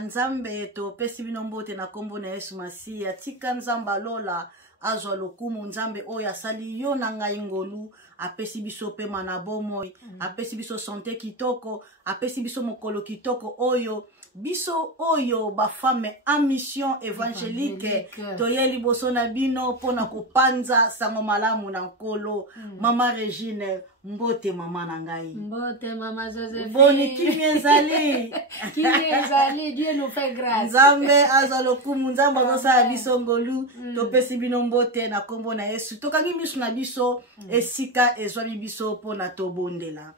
Nzambe to pesi bino mbote na kombo na Yesu Masiya tika nzamba lola azwa lokumu nzambe oyo asali yo na ngai ngolu apesi biso pema na bomoi apesi biso santé kitoko apesi biso mokolo kitoko oyo biso oyo ba femme en mission évangélique toyeli boso na bino pona kopanza sango malamu na nkolo mama Regine mbote mama na ngai mbote mama Josephine boni kimienzali kimienzali Dieu nous fait grâce nzambe azwa lokumu nzambe azosala biso ngolu topesi bino mbote na kombo na Yesu tokangi miso na biso esika ezwami biso pona tobondela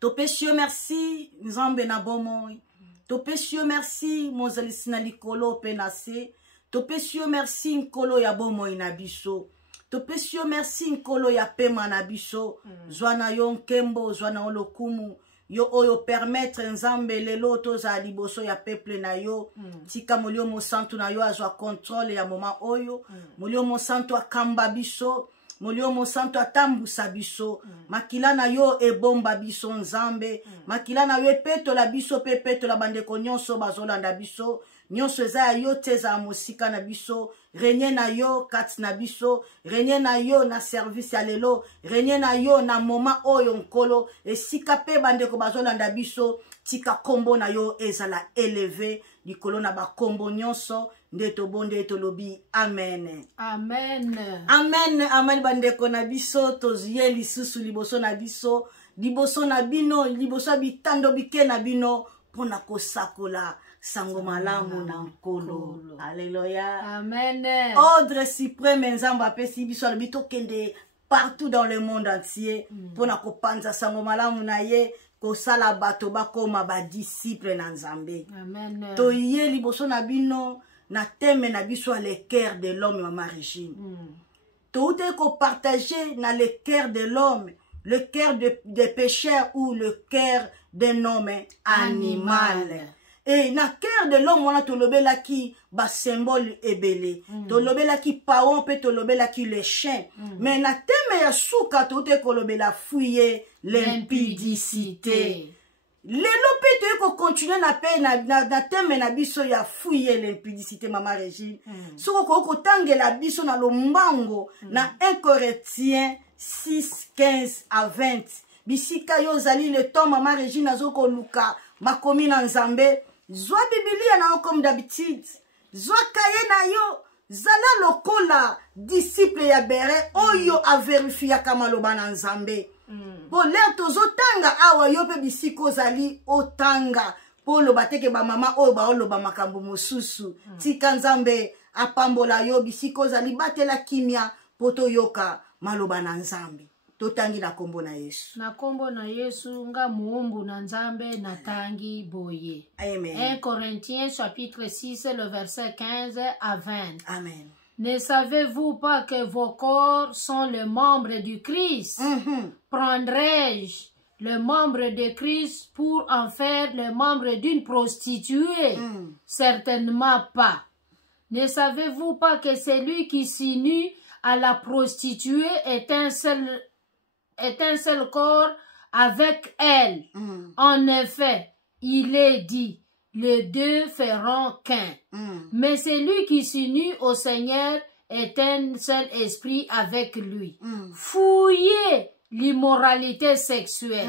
topesi yo merci nzambe na bomoi topesi yo merci mozalisi na likolo pe na se topesi yo merci nkolo ya bomoi na biso topesi yo merci nkolo ya pema na biso zwana yo nkembo zwana yo lokumu yo oyo permettre nzambe lelo toza liboso ya peuple na yo tika molio mosantu na yo azwa contrôle ya moma oyo molio mosantu akamba biso molio mosantu atambusa biso makila na yo ebomba biso nzambe makila na yo epetola biso pe petola bandeko nyonso bazolanda biso nyonso eza ya yo teza mosika na biso renye na yo kati na biso renye na yo na service ya lelo renye na yo na moma oyo nkolo esika pe bandeko bazolanda biso tika kombo na yo ezala élevé likolo na bakombo nyonso nde tobonde tolobi amen amen amen amen bandeko na biso tozie lisusu liboso na biso liboso na bino liboso bitando bike na bino pona kosakola sango malamu na nkolo alléluia amen ordre suprême nzambe apesi biso alobi tokende partout dans le monde entier pona kopanza sango malamu na ye kosala bato bakoma badisciple na nzambe amen toye liboso na bino na teme na biso à le cœur de l'homme mama Regine toute ko partager na le cœur de l'homme le cœur de pécheur ou le cœur d'un homme animal. Et na cœur de l'homme, on a tolobela qui ba symbole ebele. Tolobela qui paon pe tolobela qui le chien. Mais na teme ya souka tote kolobela fouiller l'impudicité. Lelo pe te ko continuer na pe na teme na biso ya fouiller l'impudicité mama Regine. Soko ko tangela biso na lombango na 1 Corinthiens 6, 15 à 20. Bisika yo zali le temps mama Regine azoko luka makomi na nzambe. Zwa Biblia na yo comme d'habitude. Zwa kaye na yo. Zala lokola disciple ya bere oyo a verifia kama loba na nzambe. Po leo tozotanga awa yo pe bisiko zali otanga. Po loba teke ba mama oyo ba oloba makambo mosusu. Tika nzambe apambola yo bisiko zali batela kimia poto yoka maloba na nzambe. Totangi na kombo na Yesu. Na kombo na Yesu nga muumbu na nzambe na tangi boye. Amen. 1 Corinthiens chapitre 6 le verset 15 à 20. Amen. Ne savez-vous pas que vos corps sont les membres du Christ? Prendrais-je le membre de Christ pour en faire le membre d'une prostituée? Certainement pas. Ne savez-vous pas que celui qui s'unit à la prostituée est un seul corps avec elle? En effet, il est dit, les deux feront qu'un. Mais celui qui s'unit au Seigneur est un seul esprit avec lui. Fouillez l'immoralité sexuelle.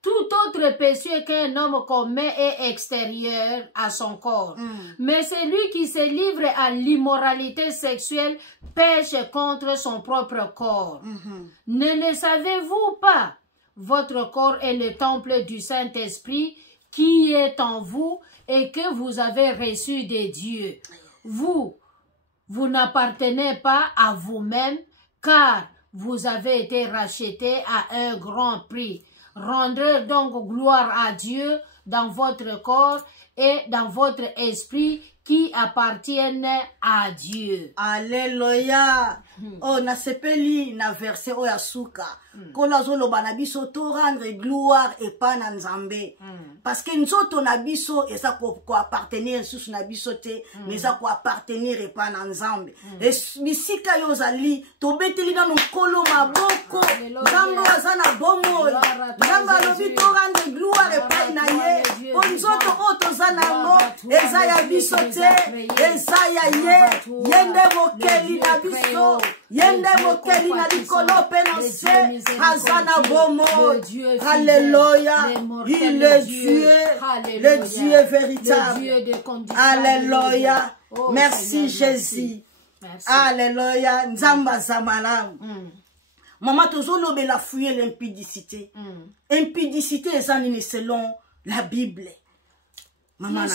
Tout autre péché qu'un homme commet est extérieur à son corps. Mais celui qui se livre à l'immoralité sexuelle pêche contre son propre corps. Ne le savez-vous pas? Votre corps est le temple du Saint-Esprit qui est en vous et que vous avez reçu de Dieu. Vous n'appartenez pas à vous-même car vous avez été rachetés à un grand prix. Rendez donc gloire à Dieu dans votre corps et dans votre esprit qui appartiennent à Dieu. Alléluia. Oh, na sepeli na verset oya suka. Kola zolo banabiso to rendre gloire et pas na nzambe. Parce que nzoto na biso eza ko appartenir sous na biso te, mais eza ko appartenir et pas na nzambe. Et bisika yo zali to beteli na nkolo maboko. Nzambe azana bomo. Nzambe lobi to rendre gloire et pas na ye. O nzoto o to zana ngo eza ya biso te, eza ya ye, yende mokeli na biso, yende mokeli na likolo pe na se, azana bomo. Alléluia, il est Dieu, le Dieu véritable. Alléluia, merci Jésus. Alléluia, nzamba zamalamu. Maman, toujours l'obé la fouille l'impudicité. Impudicité est selon la Bible. Maman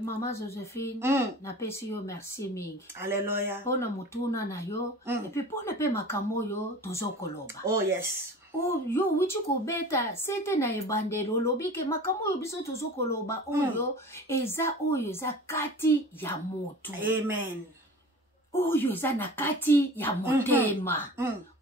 Maman Joséphine, na pesi yo merci mingi. Alléluia. Pona mutuna na yo, et puis pona pe makamo yo tozo koloba. Oh yes. Oh yo wichi ko beta sete na ebandelo lobi ke makamo yo biso tozo koloba oyo eza kati ya moto. Amen. Oyo eza na kati ya motema.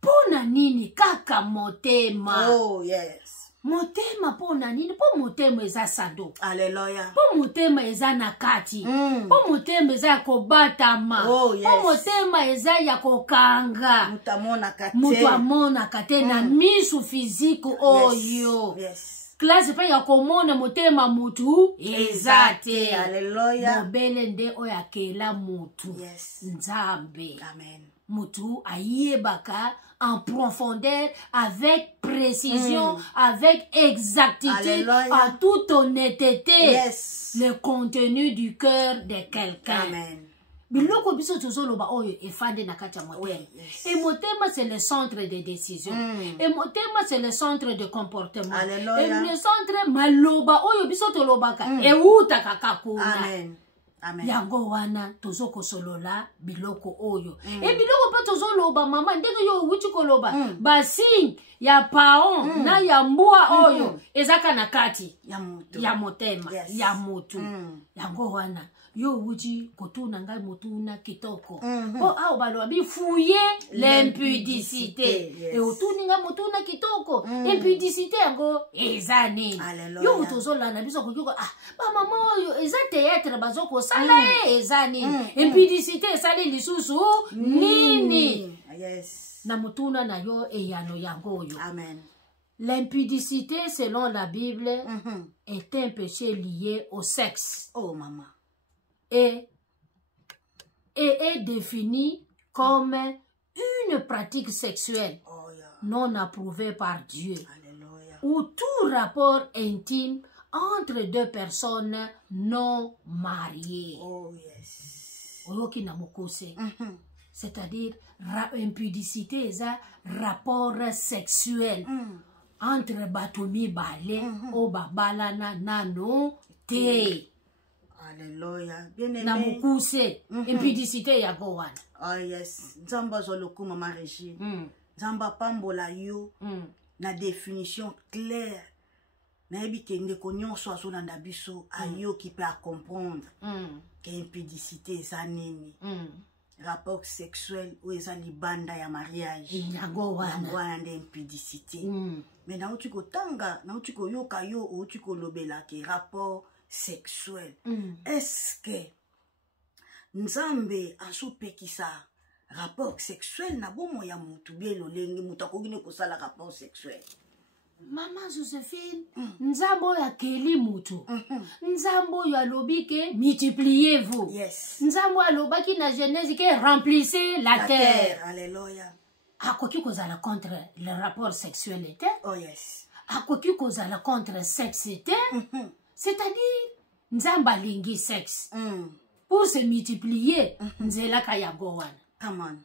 Pona nini kaka motema? Oh yes. Motema pona nini? Po motema eza sanduku. Alléluia. Po motema eza na kati. Po motema eza kobatama. Oh yes. Po motema eza ya kokanga. Mutu amona kate na misu fiziku oyo. Yes. Klase pa ya komona motema mutu ezate. Alléluia. Mobele nde oyakela mutu. Yes. Nzambe. Amen. Mutu ayebaka en profondeur, avec précision, avec exactitude, en toute honnêteté, le contenu du cœur de quelqu'un. Amen. Biloko biso tozoloba oyo efande na kati ya motema. Et motema c'est le centre de décision. Et motema c'est le centre de comportement. Alléluia. Et le centre maloba oyo biso tolobaka euta kakakuna. Amen. Amen. Yango wana tozoko solola biloko oyo. E biloko pa tozoloba mama ndenge yo wichi koloba. Basing ya paon na ya mbua oyo ezaka na kati ya motema ya mutu. Yango wana yo wuji kotuna ngai motuna kitoko. Po au balo bi fouiller l'impudicité. Et otuni nga motuna kitoko. Impudicité yango eza nini? Yo mutozola na biso kokiko ba mama yo eza théâtre bazoko sala eza nini? Impudicité sali lisusu nini? Yes. Na motuna na yo eyano yango yo. Amen. L'impudicité selon la Bible est un péché lié au sexe. Oh maman. Et est défini comme une pratique sexuelle non approuvée par Dieu. Alléluia. Ou tout rapport intime entre deux personnes non mariées. Oh yes. Oyoki na mokose. C'est-à-dire impudicité est un rapport sexuel entre batomi bale o babalana nano te. Alléluia. Bien-aimé. Na mukuse. Impudicité ya gowana. Oh yes. Nzamba zoloku mama Régie. Nzamba pambola yo. Na définition claire. Na ebite ndeko nyonso azolanda biso ayo qui peut comprendre que impudicité eza nini. Rapport sexuel ou eza libanda ya mariage. Yango wana nde impudicité. Mais na uti kotanga, na uti koyoka yo, uti kolobela ke rapport sexuel. Est-ce que Nzambe azopekisa rapport sexuel na bomo ya mutu bielo lenge mutu akogine kosala rapport sexuel? Maman Joséphine, Nzambo ya keli mutu. Nzambo ya lobike multipliez-vous. Yes. Nzambo alobaki na Genèse que remplissez la terre. Alléluia. Akoki kozala contre le rapport sexuel était. Oh yes. Akoki kozala contre sexe était. C'est-à-dire Nzamba lingi sexe. Pour se multiplier, Nzela kayago wana. Come on.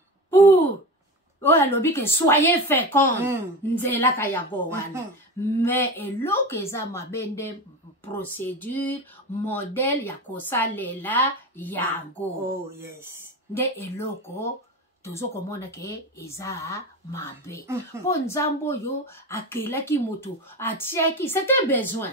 Pour alobi que soyez féconds, Nzela kayago wana. Mais eloko eza mabende procédure modèle ya kosalela yango. Oh yes. Nde eloko tozo komona ke eza mabe. Po Nzambo yo akelaki mutu atiaki, c'était besoin.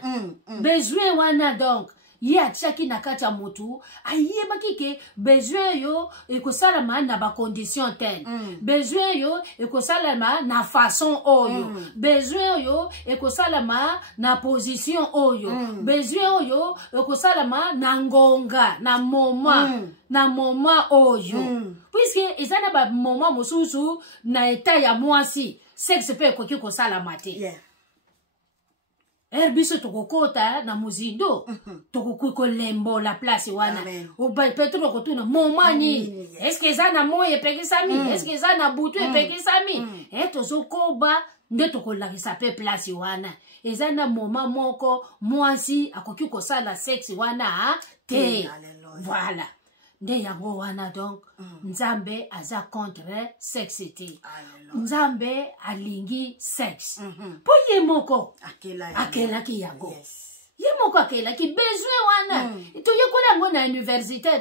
Besoin wana donc ye atiaki na kati ya mutu ayebaki ke besoin yo ekosalama na ba condition telle. Besoin yo ekosalama na façon oyo. Besoin yo ekosalama na position oyo. Besoin oyo ekosalama na ngonga na moment. Na moment oyo. Puisque ezana ba moment mosusu na état ya mwasi sexe pe ekoki kosala mate. Yeah. biso tokokota na muzindo tokokuko lembo la place wana petro kotuna momani est-ce que ça na moye pekisami est-ce que ça na butu pekisami tozokoba nde tokolakisa pe place wana eza na moma moko mwasi akoki kosala sexe wana te voilà nde yango wana donc nzambe aza contre sexe te nzambe alingi sexe po ye moko akelaki yango ye moko akelaki besoin wana toyekola yango na université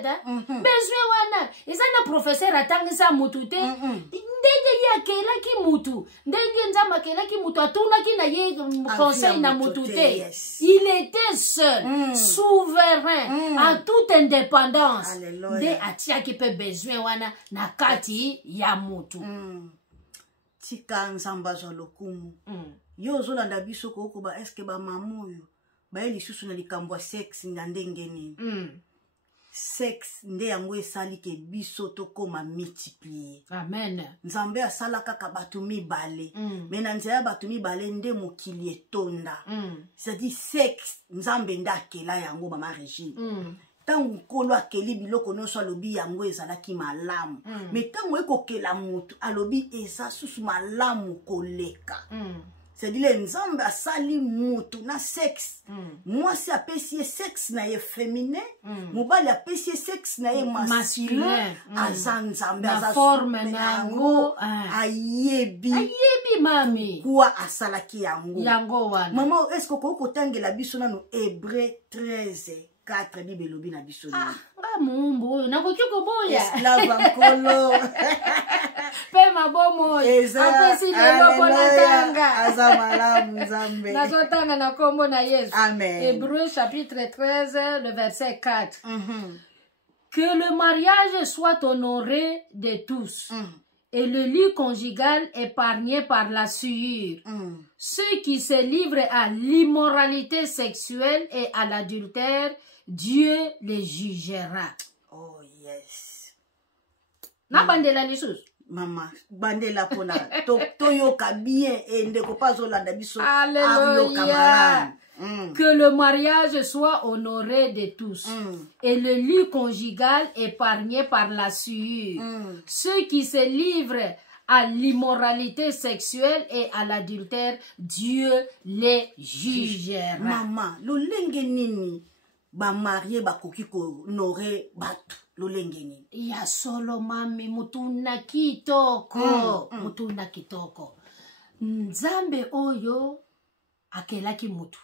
besoin wana eza na professeur atangisa mutu te ndenge ye akelaki mutu ndenge nzambe akelaki mutu atunaki na ye conseil na mutu te il était seul souverain en toute indépendance nde atiaki pe besoin wana na kati ya mutu tika nzambe azwa lokumu yo ozolanda biso kokoba eske bamama oyo baye lisusu na likambo ya sexe na ndenge nini sexe nde yango esali ke biso tokoma multiplier amen nzambe asala kaka bato mibale me na nzela ya bato mibale nde mokili etonda c'est-à-dire sexe nzambe nde akela yango mama Regine tangu nkolo akeli biloko nyonso alobi yango ezalaki malamu me tango ekokela motu alobi eza susu malamu koleka c'est-à-dire nzambe asali mutu na sexe mwasi apesi ye sexe na ye féminin mobali apesi ye sexe na ye masculin aza nzambe aza forme na yango ayebi mami kuwa asalaki yango wana mama est-ce que kokotangela biso nano Hébreu 13:4 Bible elobi na biso mumbu nakoki koboya esclave nkolo pe mabomo apesi lelo pona tanga aza malamu nzambe nazotanga na kombo na Yesu amen Hébreu chapitre 13 le verset 4 que le mariage soit honoré de tous et le lit conjugal épargné par la souillure. Ceux qui se livrent à l'immoralité sexuelle et à l'adultère, Dieu les jugera. Oh yes. Na bandela lisusu. Mama, bandela pona. Toyoka bien et ndeko pas olanda biso. Alléluia. Que le mariage soit honoré de tous et le lit conjugal épargné par la souillure. Ceux qui se livrent à l'immoralité sexuelle et à l'adultère, Dieu les jugera. Maman, lo lenge nini ba marié ba koki ko honorer batu lo lenge nini? Ya solo mami mutuna kitoko, mutuna kitoko. Nzambe oyo akelaki mutu.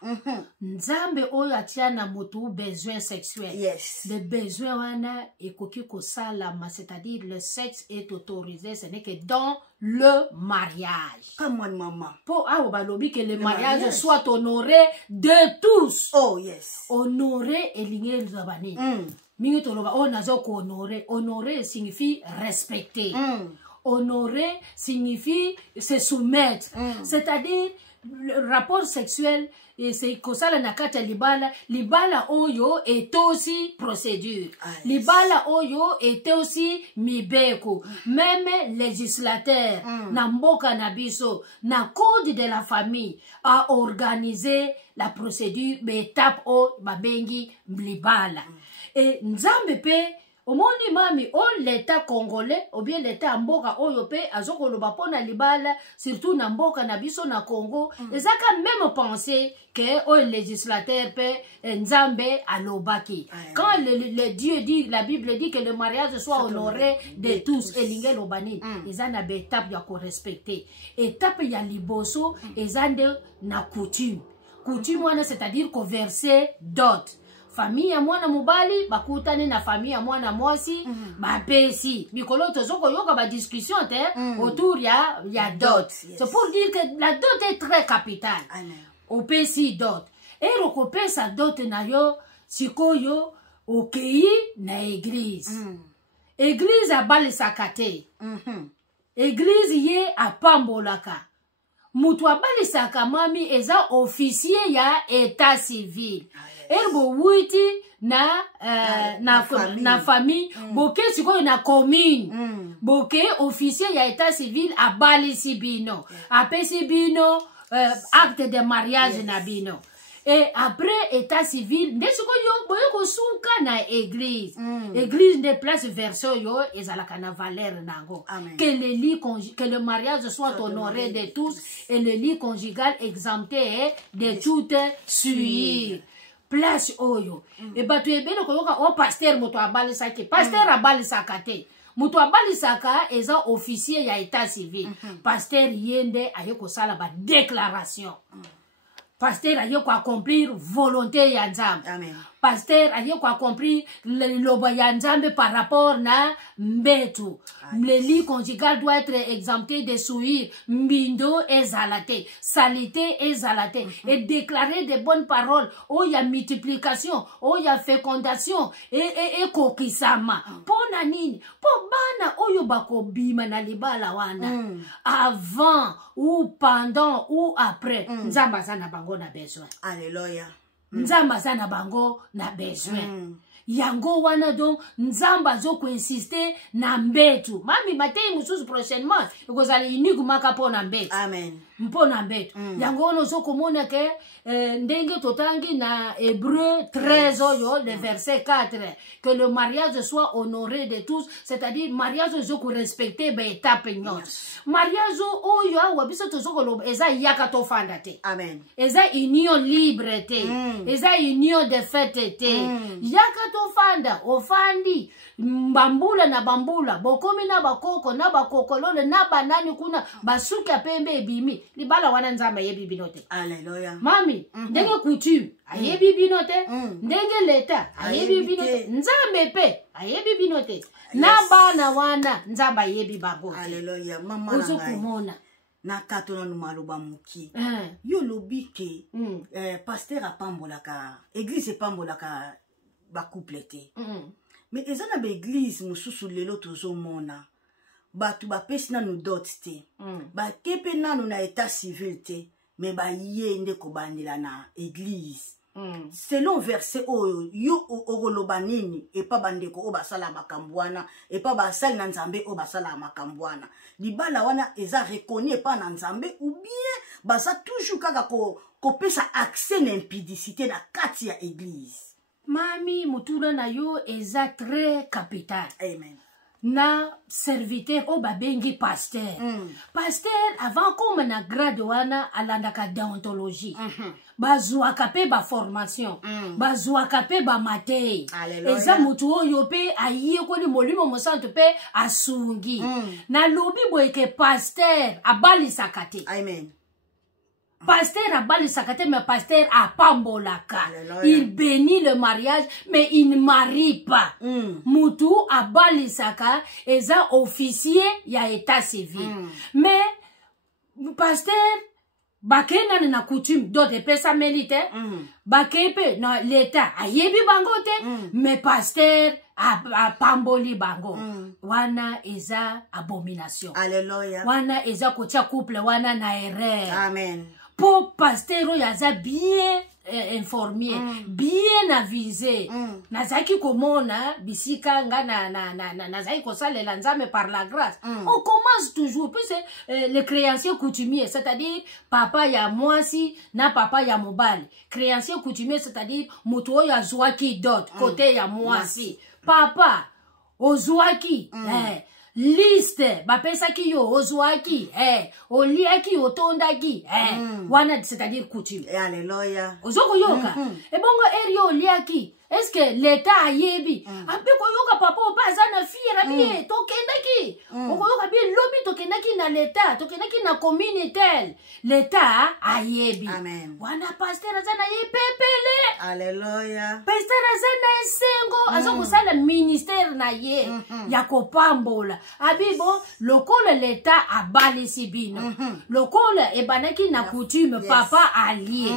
Nzambe oyo atiana mutu besoin sexuel. Yes. Le besoin wana ekoki kosalama, c'est-à-dire le sexe est autorisé, ce n'est que dans le mariage. Comme maman. Pour balobi que le mariage soit honoré de tous. Oh yes. Honoré et ligné zabani. Mingi toloba o nazo ko honorer. Honorer signifie respecter. Honorer signifie se soumettre. C'est-à-dire le rapport sexuel et c'est kosala nakata libala oyo est aussi procédure. Libala oyo est aussi mibeko. Même législateur na mboka na biso na code de la famille a organisé la procédure étape o babengi libala. Et nzambe pe omoni mami o l'état congolais ou bien l'état mboka oyo pe azokoloba pona libala surtout na mboka na biso na Congo ezaka même penser que o législateur pe nzambe alobaki quand le Dieu dit, la Bible dit que le mariage soit honoré de tous elinge lobani ezana be étape ya ko respecter étape ya liboso ezande na coutume wana c'est-à-dire ko verser dot famille ya mwana mobali bakutane na famille ya mwana mwasi bapesi mikolo tozoko yoka ba discussion autour ya dot. C'est pour dire que la dot est très capitale. Opesi dot et rokopesa dot na yo sikoyo okei na église. Église abalisaka te. Église ye apambolaka. Mutu abalisaka mami eza officier ya état civil. Erbo wuiti na famille boke sikoyo na commune boke officier ya état civil abalisi bino apesi bino acte de mariage na bino Et après état civil, ndesiko yo boyo kosuka na église. Église de place version yo ezalaka na valeur nango. Que le mariage soit honoré de tous et le lit conjugal exempté de toute suie. Place oyo. Et batu ebele koyoka o pasteur moto abalisaki. Pasteur abalisaka te. Moto abalisaka eza officier ya état civil. Pasteur yende aye kosala ba déclaration. Pasteur aye ko accomplir volonté ya Nzambe. Amen. Pasteur aye ko accomplir loba ya Nzambe par rapport na mbetu. Le lit conjugal doit être exempté de souillure, mbindo ezalate, saleté ezalate, et déclarer des bonnes paroles. Oh, il y a multiplication, oh, il y a fécondation, et kokisama. Pona nini, po bana oyo bako bima na libala wana. Avant, ou pendant, ou après, Nzamba sana bango na besoin. Alléluia. Nzamba sana bango na besoin. Yango wana donc Nzamba zo ko insister na mbetu. Mami matei mususu prochainement ekozali unique maka pona mbetu. Amen. Mpona mbetu. Yango ono zo komona ke ndenge totangi na Hébreu 13 oyo le verset 4 que le mariage soit honoré de tous, c'est-à-dire mariage zo ko respecter ba étape nyot. Mariage oyo wabiso tozo ko loba eza yaka to fanda te. Amen. Eza union libre te. Eza union de fête te. Yaka to fanda ofandi mbambula na bambula bokomi na bakoko na bakokolole na banani kuna basuka pembe ebimi libala wana Nzamba yebi binote. Alléluia. Mami ndenge coutume ayebi binote, ndenge leta ayebi binote, Nzambe pe ayebi binote. Na bana wana Nzamba yebi bagote. Alléluia. Mama na kumona na katona numaloba muki. Yo lobike pasteur apambolaka, église epambolaka ba couple te. Mais ezana ba église mususu lelo tozomona batu ba pesi na nu dot te. Ba kepe nanu na état civil te, mais ba yende ko bandela na église. Selon verset oyo yo ogoloba nini et pas bandeko o basala makambwana et pas basali na Nzambe o basala makambwana. Libala wana eza reconnu pas na Nzambe ou bien basa toujours kaka ko pesa accès na impudicité na kati ya église. Mami mutuna na yo eza très capital. Amen. Na serviteur o babengi pasteur. Pasteur avant comme na grade wana alandaka déontologie. Bazuaka pe ba formation. Bazuaka pe ba matei. Eza mutu oyo pe aye ko ni molimo mosanto pe asungi. Na lobi boyeke pasteur abali sakate. Amen. Pasteur abali sakate, mais pasteur apambolaka. Il bénit le mariage, mais il ne marie pas. Mutu abali saka, eza officier ya état civil. Mais pasteur bakena na coutume d'autres pesa mérite. Bakepe na l'état ayebi bangote, mais pasteur apamboli bango. Wana eza abomination. Alléluia. Wana eza kotia couple wana na erreur. Amen. Pour pasteur yaza bien informé, bien avisé. Nazaki komona bisika nga nazaki kosalela Nzambe par la grâce. On commence toujours puis le créancier coutumier, c'est-à-dire papa ya mwasi na papa ya mobali. Créancier coutumier, c'est-à-dire mutu oyo azwaki dot côté ya mwasi. Papa ozwaki liste bapesaki yo ozwaki oliaki otondaki wana c'est-à-dire coutume. Alléluia. Ozoko yoka ebongo erio oliaki. Est-ce que l'état ayebi ape ko yoka papa opaza na fiera bien tokendaki okoyoka bien lobi tokendaki na l'état tokendaki na communauté l'état ayebi. Amen. Wana pasteur azana yepepele. Alléluia. Pasteur azana esengo azoko sala ministère na ye ya kopambola abibo lokola l'état abalisi bino lokola ebanaki na coutume papa allié.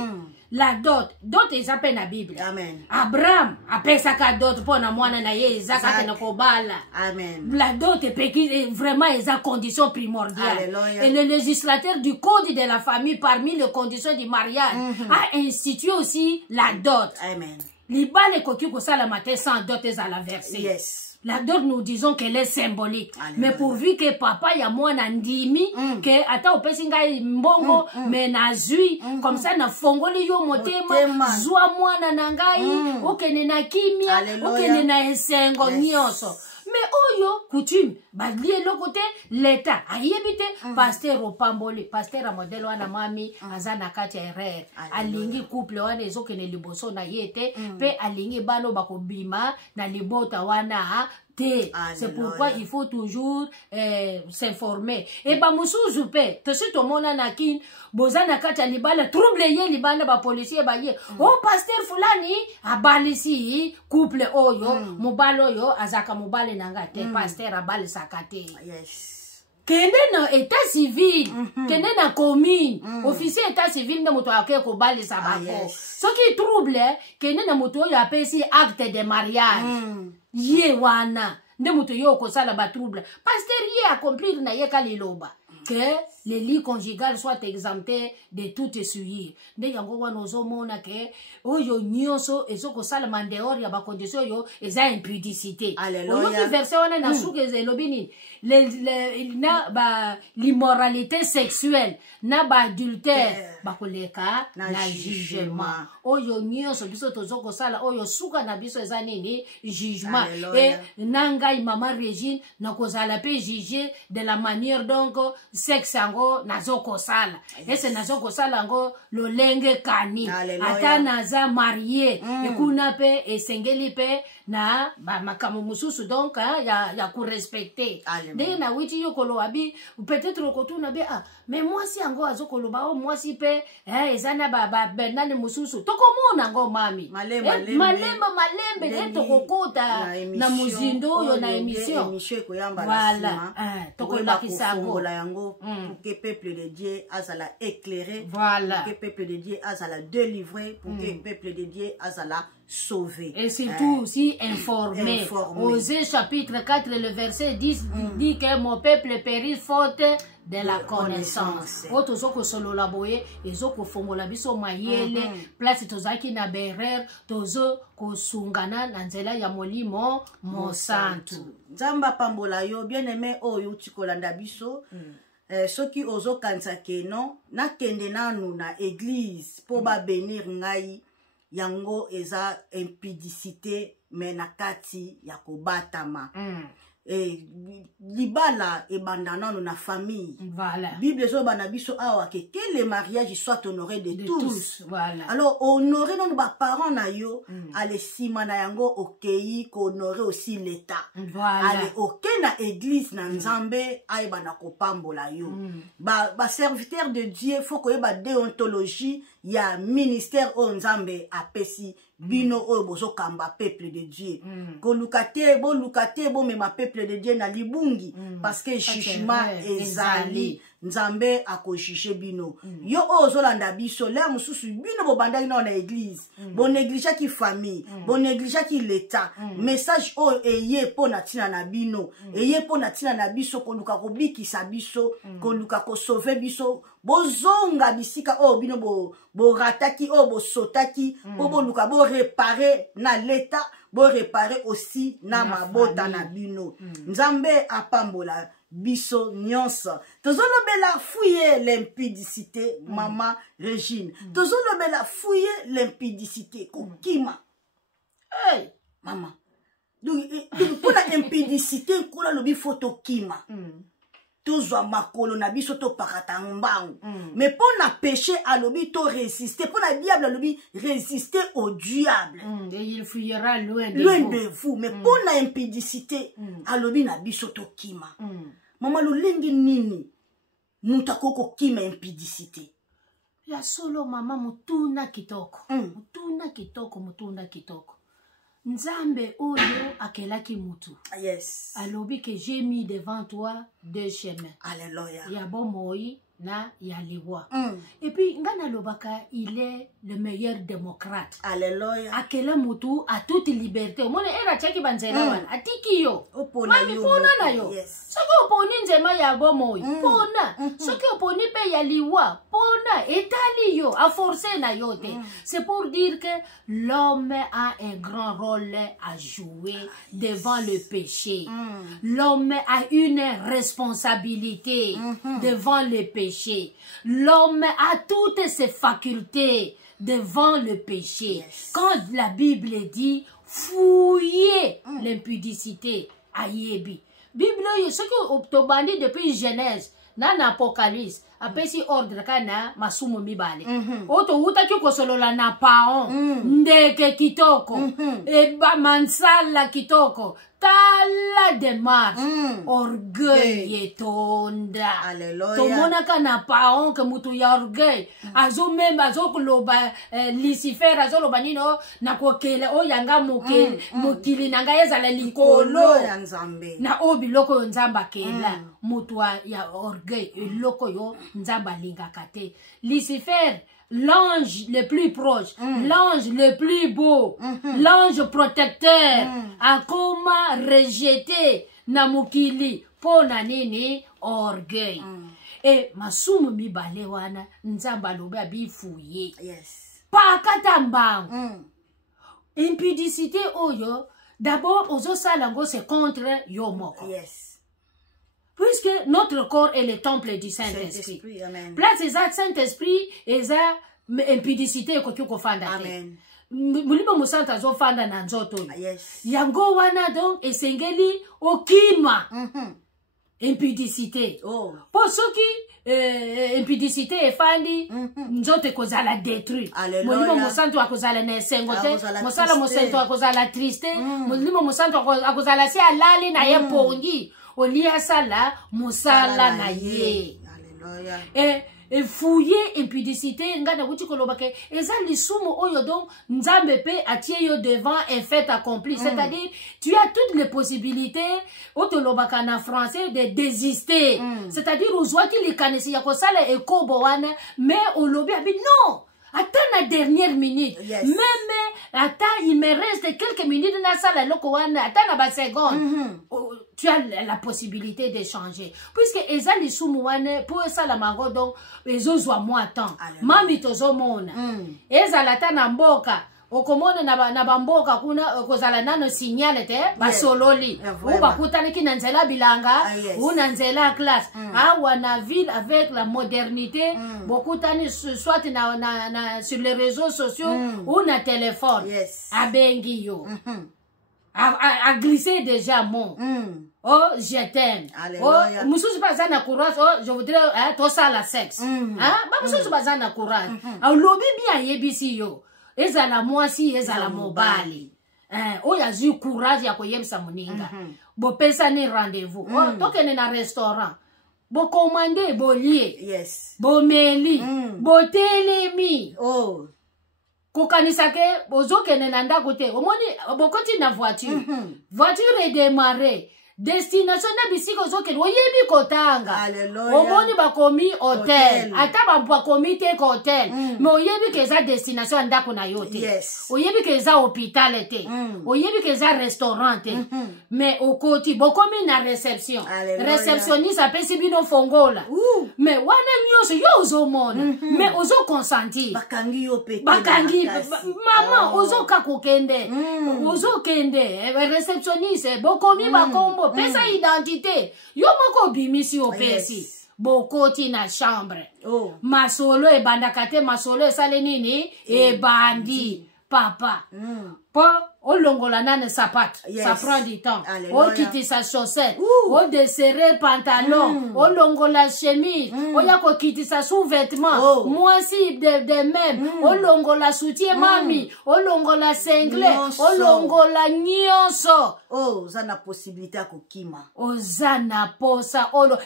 La dot eza pe na Bible. Amen. Abraham apesaka dot pona mwana na ye ezaka na kobala. Amen. La dot est vraiment eza condition primordiale. Alléluia. Et le législateur du code de la famille parmi les conditions du mariage a institué aussi la dot. Amen. Libale koki ko sala matin sans dot eza la verser. Yes. Donc nous disons qu'elle est symbolique. Mais pourvu que papa ya mwana ndimi, que ata opesi ngai mbongo, mais na zui, comme ça na fongoli yo motema, zwa mwana na ngai, okene na kimia, okene na esengo nyonso. Mais oyo coutume balie le côté l'état ayebite pasteur opamboli pasteur a modèle wana mami azana kati ya erreur alingi couple wana ezokene liboso na yete pe alingi bano bakobima na libota wana te. C'est pourquoi il faut toujours s'informer. Et ba musuzu pe to si to mona na kin bozana kati ya libala trouble ye libana ba policier ba ye oh pasteur fulani abalisi couple oyo mobalo yo azaka mobale nanga te pasteur abali sakate. Yes. Kende na état civil, kende na commune, officier état civil na moto ake ko bali sa bako. Ce qui trouble kende na moto yo apesi acte de mariage. Ye wana nde moto yo ko sala ba trouble. Pasteur ye accomplir na ye kaliloba que les lits conjugales soient exemptés de tout essuyer. Nde yango wana ozomona ke oyo nyonso ezoko sala mandeor ya ba condition yo eza impudicité. Oyo verset wana na suke zelobini na ba l'immoralité sexuelle na ba adultère ba koleka na jugement. Oyo nyonso biso tozoko sala oyo suka na biso eza nini jugement. Et nangai mama Régine na kozala pe juger de la manière donc sexe ango nazoko sala. Et c'est nazoko sala ango lolenge kani. Ata naza marié et kuna pe esengeli pe na ba makamo mususu donc ya ku respecter. De na witi yokolo abi peut-être okotuna be mais moi si ango azokolo ba o moi si pe ezana ba benane mususu tokomona ngo mami malembe de tokokota na muzindo yo na émission koyamba voilà tokola kisango la yango pour que peuple de Dieu azala éclairé, voilà, pour que peuple de Dieu azala délivré, pour que peuple de Dieu azala sauvé. Et surtout aussi informé. Osée chapitre 4, le verset 10 dit que mon peuple périt faute de la connaissance. Oto zoko solo la boye, ezoko fongola biso mayele, place tozaki na berer, tozo kosungana na nzela ya molimo mosantu. Nzamba pambola yo, bien aimé oyo tikolanda biso. Soki ozo kanisa keno na kende nanu na église po ba bénir ngai yango eza impudicité menakati ya kobatama. Libala e bandana na famille. Voilà. Bible zo bana biso awa que le mariage soit honoré de tous. Voilà. Alors honorer nos parents na yo, ale sima na yango okei ko honorer aussi l'état. Voilà. Ale oké na église na nzambe ay bana ko pambola yo. Ba serviteur de Dieu faut ko ba déontologie ya ministère o nzambe apesi bino oyo bozo kamba peuple de Dieu. Ko lukate bo mema peuple de Dieu na libungi parce que jugement ezali nzambe ako juger bino. Yo ozolanda biso la mususu bino bo bandaki na église. Bon négligea ki famille, bon négligea ki l'état. Message o eye po na tina na bino. Eye po na tina na biso ko luka ko bikisa biso, ko luka ko sauver biso. Bozonga bisika o bino bo rataki o bo sotaki bo luka bo réparer na l'état, bo réparer aussi na mabota na bino. Nzambe apambola biso nyonso. Tozolobela fouiller l'impudicité, Maman Régine. Tozolobela fouiller l'impudicité kokima. Hey, maman. Donc pour la impudicité kola lobi photo kima. Tozwa makolo na biso to pakata mbangu. Mais pour la péché à lobi to résister, pour la diable à lobi résister au diable. Et il fuyera loin de vous. Mais pour la impudicité à lobi na biso to kima. Maman lulengi nini mutakoko kima impudicité. Ya solo mama mutuna kitoko. Mutuna kitoko. Nzambe oyo akelaki mutu. Yes. Alobi que j'ai mis devant toi deux chemins. Alléluia. Ya bomoi na yaliwa. Et puis ngana lobaka il est le meilleur démocrate. Alléluia. Akela mutu a toute liberté. Mone era cheki banzela wana atiki yo. Mami pona na yo. Soki oponi nzema ya bomo pona. Soki oponi pe yaliwa pona etali yo a forcer na yo te. C'est pour dire que l'homme a un grand rôle à jouer devant le péché. L'homme a une responsabilité devant le péché. L'homme a toutes ses facultés devant le péché. Quand la Bible dit fouiller l'impudicité, ayebi. Bible, ce que tobandi depuis Genèse, nan Apocalypse, apesi ordre kana masumu mibale. Oto utaki kosolola na paon, ndeke kitoko, eba mansala kitoko, tala démarche, orgueil etonda. Alléluia. Tomona kana paon ke mutu ya orgueil. Azo memba azo kuloba Lucifer azo loba nino na kokele o yanga mokele mokili nanga ezala likolo ya nzambe. Na obi loko yo nzamba kela mutu ya orgueil loko yo nzamba lingaka te. Lucifer, l'ange le plus proche, l'ange le plus beau, l'ange protecteur, akoma rejeté na mukili pona nini orgueil. Et masumu mibale wana nzamba lobe abifuye. Yes. Pakata mbangu. Impudicité oyo d'abord ozo salango c'est contre yo moko. Yes. Puisque notre corps est le temple du Saint-Esprit. Place eza Saint-Esprit eza impudicité ko fanda te. Amen. Mulimo musanta zo fanda na nzoto. Yes. Yango wana donc esengeli okima. Impudicité. Oh. Po soki impudicité efandi nzoto kozala détruit. Mulimo musanto akozala na esengo te. Musala musanto akozala triste. Mulimo musanto akozala si alali na ye pongi. Olia sala musala na ye. Alléluia. Et fouiller impudicité ngana wuti kolobake eza lisumu oyo donc nzambe pe atie yo devant un fait accompli. C'est-à-dire tu as toutes les possibilités otolobaka na français de désister. C'est-à-dire uzwaki likanisi ya kosala ekobo wana mais olobi abi non. Attends la dernière minute. Yes. Même attends, il me reste quelques minutes dans la salle. Attends la seconde. Tu as la possibilité de changer. Puisque ezali sumuane pour ça la mango donc ezozwa moi temps. Mami tozo mona. Ezala tana mboka. Okomona na bamboka kuna kozala nano signal te basololi uba kutani ki nanzela bilanga ou nanzela classe wana ville avec la modernité bokutani soit na sur les réseaux sociaux ou na téléphone abengi yo a glissé déjà mon oh je t'aime oh mususu pas na courage oh je voudrais toi ça la sexe ba mususu pas na courage lobi bien yebisi yo ezala mwasi ezala mobali oya zu courage ya koyebisa moninga bo pesa ni rendez-vous tokene na restaurant bo commander bo lié bo meli bo telemi kokanisa ke bozokene na ndako te omoni bokoti na voiture voiture redémarrer destination na bisiko zokene oyebi kotanga omoni bakomi hotel ata bakomi te ko hotel mais oyebi ke za destination ndako na yo te oyebi ke za hôpital te oyebi ke za restaurant te mais okoti bokomi na réception réceptionniste apesi bino fongola mais wana nyonso yo ozomona mais ozo consentir bakangi yo pe bakangi maman ozo kakokende ozo kende réceptionniste bokomi bakombo pesa identité yo moko bimisi opesi bokoti na chambre masolo ebandaka te masolo esale nini ebandi papa po olongola nane sapato ça prend du temps okitisa chaussette odesserrer pantalon olongola chemise oya kokitisa sous-vêtement mwasi de même olongola soutien mami olongola singlet olongola nyonso ozana possibilité ya kokima ozana posa olo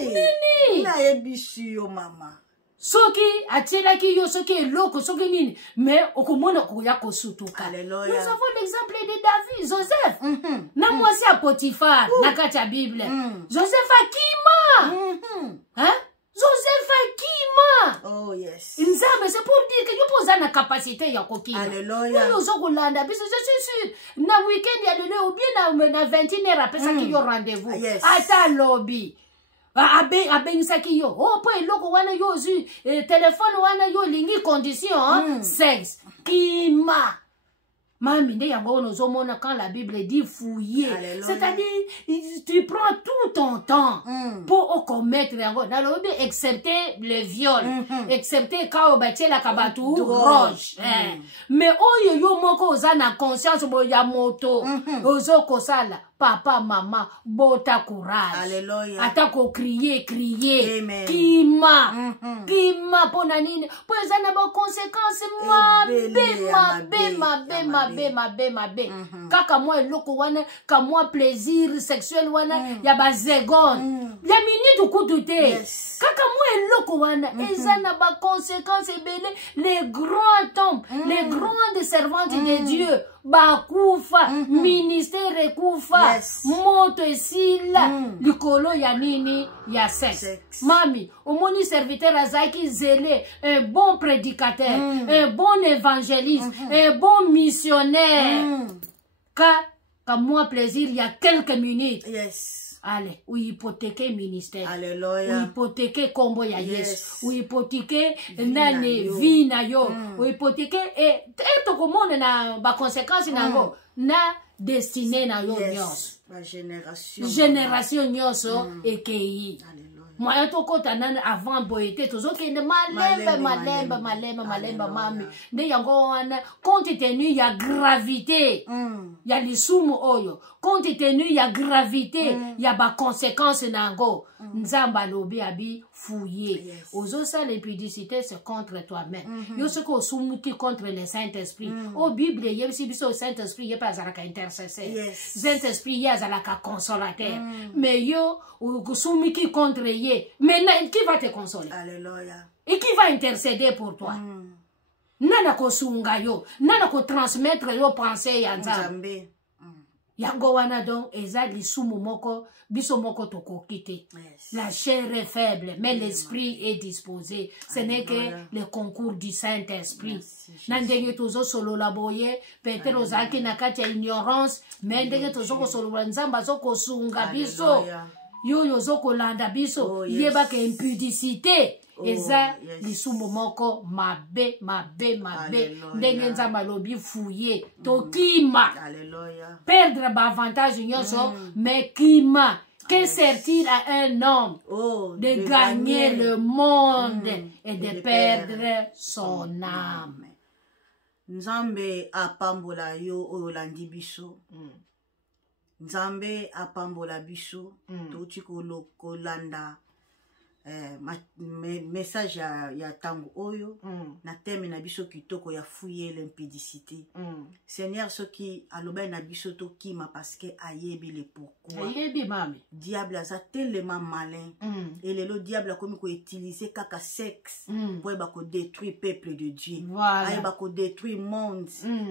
nini na yebishi yo mama soki atielaki yo soki eloko soki nini mais okomona koya kosutuka. Nous avons l'exemple de David, Joseph na mwasi ya Potiphar na kati ya Bible. Joseph akima Joseph akima. Oh yes. Nzambe, c'est pour dire que yo pose na capacité ya kokima. Alléluia. Yo zo kolanda biso je suis sûr na weekend ya lelo ou bien na 21h apesa ki yo rendez-vous. Yes. Ata lobby. Abengisaki yo. Oh po eloko wana yo zu téléphone wana yo lingi condition sexe. Kima. Mami, nde yango onozomona quand la Bible dit fouiller. C'est-à-dire, tu prends tout ton temps pour commettre yango. Nalobi, excepté le viol. Excepté quand on bâtit la kabatu roche. Mais oyo yo moko oza na conscience bo ya moto. Ozo kosala. Papa, maman, bota courage. Alléluia. Atako crier. Amen. Kima pona nini. Po eza na ba conséquences mabe. Kaka moi eloko wana, ka moi plaisir sexuel wana, ya ba seconde. Ya minute kutu te. Kaka moi eloko wana, eza na ba conséquences ebele, les grands hommes, les grandes servantes de Dieu. Bakufa, ministère ekufa, moto esila, likolo ya nini, ya sexe. Mami, omoni serviteur azaki zélé, un bon prédicateur, un bon évangéliste, un bon missionnaire. Ka moi plaisir, il y a quelques minutes. Yes. Allez, ou hypothéquer ministère. Alléluia. Ou hypothéquer combo ya yes. Ou hypothéquer nane vina yo. Ou hypothéquer et to komone na ba conséquences na go na destinée na yo nyos. La génération. Génération nyonso ekei. Moi to kota nana avant boyete tozo kende malemba mami. Nde yango wana compte tenu ya gravité. Ya lisumu oyo. Compte tenu ya gravité ya ba conséquences nango. Nzamba lobi abi fouiller. Ozo ça l'impudicité c'est contre toi-même. Yo ce ko sumuki contre le Saint-Esprit. Au Bible yebisi biso Saint-Esprit ye pas azalaka intercesseur. Saint-Esprit ye azalaka consolateur. Mais yo sumuki contre ye. Mais qui va te consoler? Alléluia. Et qui va intercéder pour toi? Nana ko sunga yo, nana ko transmettre yo pensée ya Nzambe. Yango wana donc eza lisumu moko biso moko tokokite. La chair est faible, mais l'esprit est disposé. Ce n'est que le concours du Saint-Esprit. Nandenge tozo solo la boye, peut-être ozaki na kati ya ignorance, mais ndenge tozo ko solo Nzamba zo ko sunga biso. Yo zoko landa biso yeba ke impudicité eza lisumu moko mabe ndenge Nzamba lobi fouiller tokima perdre ba avantage nyonso mais kima que sert-il à un homme de gagner le monde et de perdre son âme? Nzambe apambola yo olandi biso. Nzambe apambola biso touti kolanda message ya tango oyo na teme na biso kitoko ya fouiller l'impudicité. Seigneur soki aloba na biso to kima parce que ayebi le pourquoi. Ayebi mami. Diable a tellement malin. Et le diable a comme ko utiliser kaka sexe pour ba ko détruire peuple de Dieu. Voilà. Ba ko détruire monde.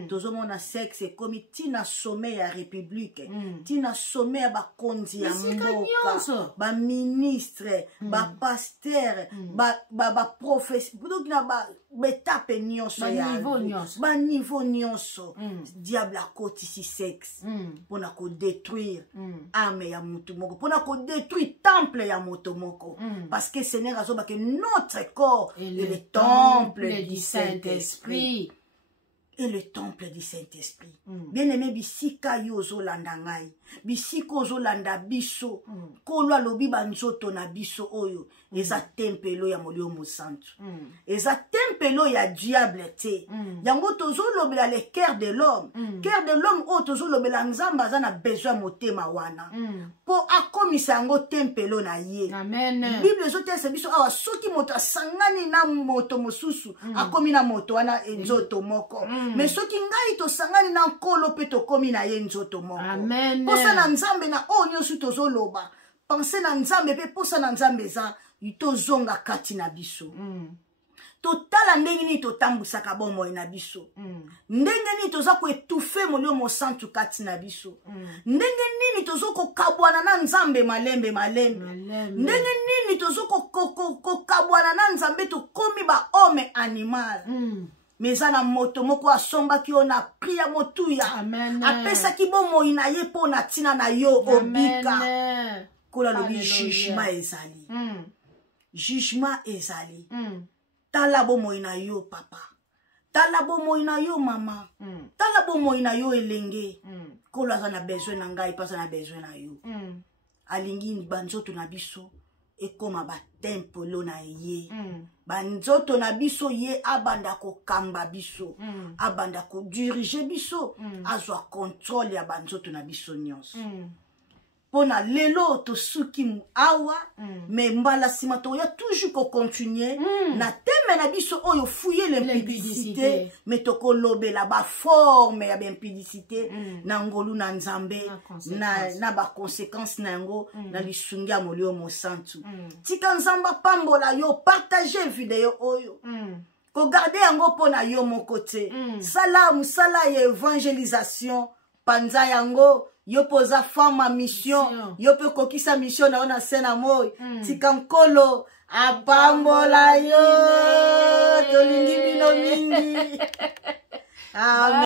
Tozo mona sexe comme tina sommet ya république. Tina sommet ba konzi ya mboka. Ba ministre, ba pasteur, ba professeur, donc na ba betape nyonso ya ba niveau nyonso. Diable a côté si sexe pour na ko détruire âme ya mutu moko, pour na ko détruire temple ya mutu moko, parce que Seigneur azoba que notre corps est le temple du Saint-Esprit. Et le temple du Saint-Esprit. Bien-aimé, bisika yo zolanda ngai. Bisiko zolanda biso. Kolwa lobi banzoto na biso oyo. Eza tempelo ya molio mosantu. Eza tempelo ya diable te. Yango tozo lobela le cœur de l'homme. Cœur de l'homme o tozo lobela Nzamba za na besoin motema wana. Po akomisa yango tempelo na ye. Amen. Bible zote se biso awa soki moto asangani na moto mosusu. Akomi na moto wana enzoto moko. Mais soki ngai to sangani na nkolo pe to komi na ye nzoto moko. Amen. Posa na Nzambe na onyo su tozo loba. Pense na Nzambe pe posa na Nzambe za ito zonga kati na biso. totala ndenge nini totambusaka bomoi na biso ndenge nini toza koetufe molio mosantu kati na biso ndenge nini tozo kokabwana na nzambe malembe ndenge nini tozo kokabwana na nzambe tokomi ba homme animal meza na moto moko asombaki yo na pri ya motuya apesaki bomoi na ye mpo na ntina na yo obika kola lobi jugement ezali jugement ezali tala bomoi na yo papa tala bomoi na yo mama tala bomoi na yo elenge kola aza na besoin na ngai pasa na besoin na yo alingi banzoto na biso ekoma batempelo na ye banzoto na biso ye abanda kokamba biso abanda kodirige biso azwa contrôle ya banzoto na biso nyonso pona lelo tosuki awa mais mbala sima toya toujours ko continuer na teme na biso oyo fouiller l'impudicité mais tokolobela ba forme ya impudicité na ngolu na nzambe na ba conséquences na ngo na lisungi ya molio mosantu tika nzamba pambola yo partager vidéo oyo ko garder yango pona yo moko te sala ya évangélisation panza yango yo poza fama mission yo pe kokisa mission na ona sena moy tika nkolo apambola yo tolingi bino mingi